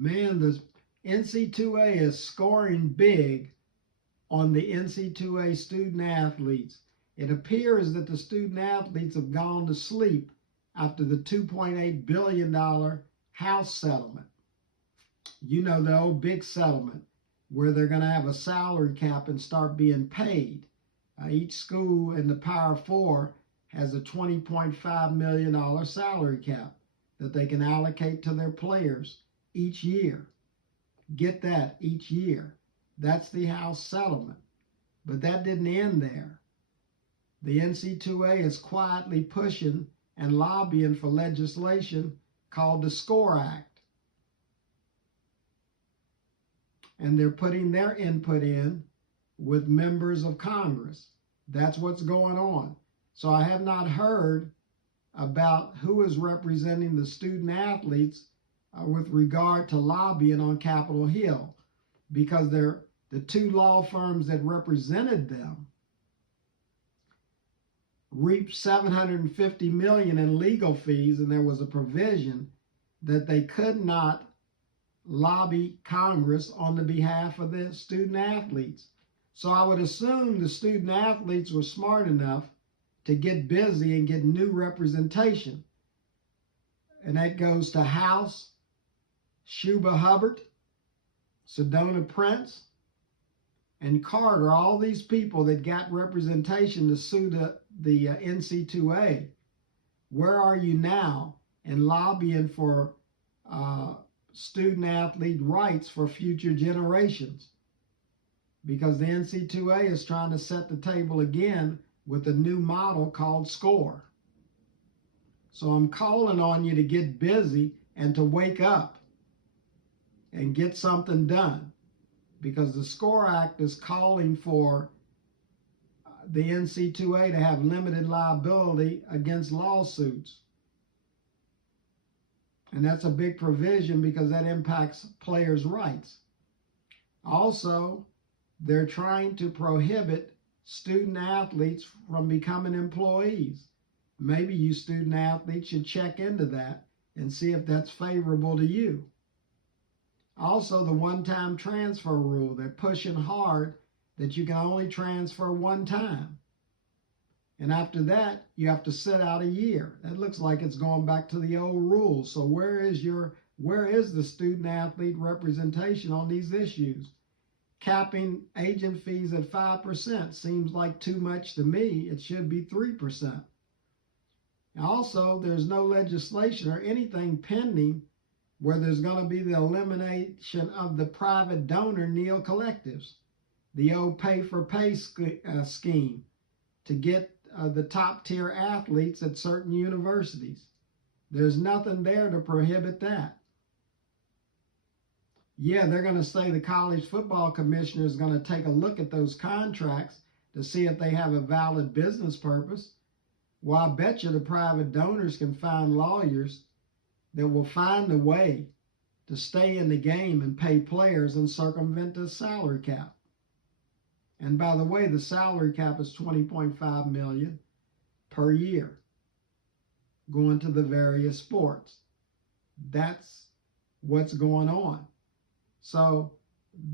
Man, the NC2A is scoring big on the NC2A student athletes. It appears that the student athletes have gone to sleep after the $2.8 billion House settlement. You know, the old big settlement where they're going to have a salary cap and start being paid. Each school in the Power Four has a $20.5 million salary cap that they can allocate to their players each year. Get that, each year. That's the House settlement. But that didn't end there. The NC2A is quietly pushing and lobbying for legislation called the SCORE Act. And they're putting their input in with members of Congress. That's what's going on. So I have not heard about who is representing the student athletes with regard to lobbying on Capitol Hill, because they're the two law firms that represented them reaped $750 million in legal fees, and there was a provision that they could not lobby Congress on the behalf of the student athletes. So I would assume the student athletes were smart enough to get busy and get new representation. And that goes to House, Shuba Hubbard, Sedona Prince, and Carter, all these people that got representation to sue the NC2A. Where are you now in lobbying for student athlete rights for future generations? Because the NC2A is trying to set the table again with a new model called SCORE. So I'm calling on you to get busy and to wake up and get something done, because the SCORE Act is calling for the NC2A to have limited liability against lawsuits. And that's a big provision because that impacts players' rights. Also, they're trying to prohibit student athletes from becoming employees. Maybe you student athletes should check into that and see if that's favorable to you. Also, the one-time transfer rule. They're pushing hard that you can only transfer one time. And after that, you have to sit out a year. That looks like it's going back to the old rules. So where is the student athlete representation on these issues? Capping agent fees at 5% seems like too much to me. It should be 3%. Also, there's no legislation or anything pending where there's going to be the elimination of the private donor neo-collectives, the old pay-for-pay scheme to get the top-tier athletes at certain universities. There's nothing there to prohibit that. Yeah, they're going to say the College Football Commissioner is going to take a look at those contracts to see if they have a valid business purpose. Well, I bet you the private donors can find lawyers that will find a way to stay in the game and pay players and circumvent the salary cap. And by the way, the salary cap is $20.5 million per year going to the various sports. That's what's going on. So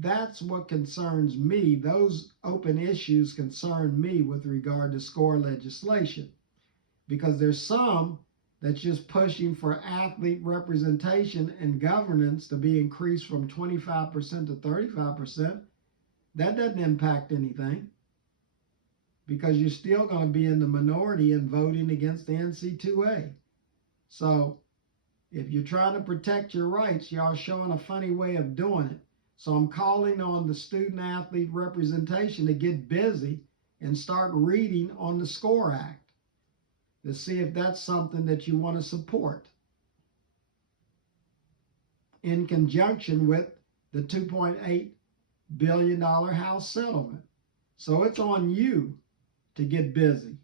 that's what concerns me. Those open issues concern me with regard to SCORE legislation, because there's some that's just pushing for athlete representation and governance to be increased from 25% to 35%. That doesn't impact anything, because you're still going to be in the minority in voting against the NC2A. So if you're trying to protect your rights, y'all showing a funny way of doing it. So I'm calling on the student athlete representation to get busy and start reading on the SCORE Act to see if that's something that you want to support in conjunction with the $2.8 billion House settlement. So it's on you to get busy.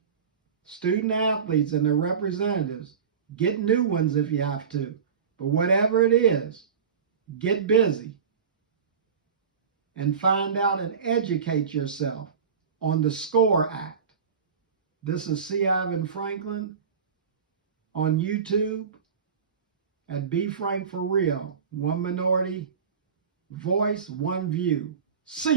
Student athletes and their representatives, get new ones if you have to. But whatever it is, get busy and find out and educate yourself on the SCORE Act. This is C. Ivan Franklin on YouTube at B. Frank for Real. one minority voice, one view. See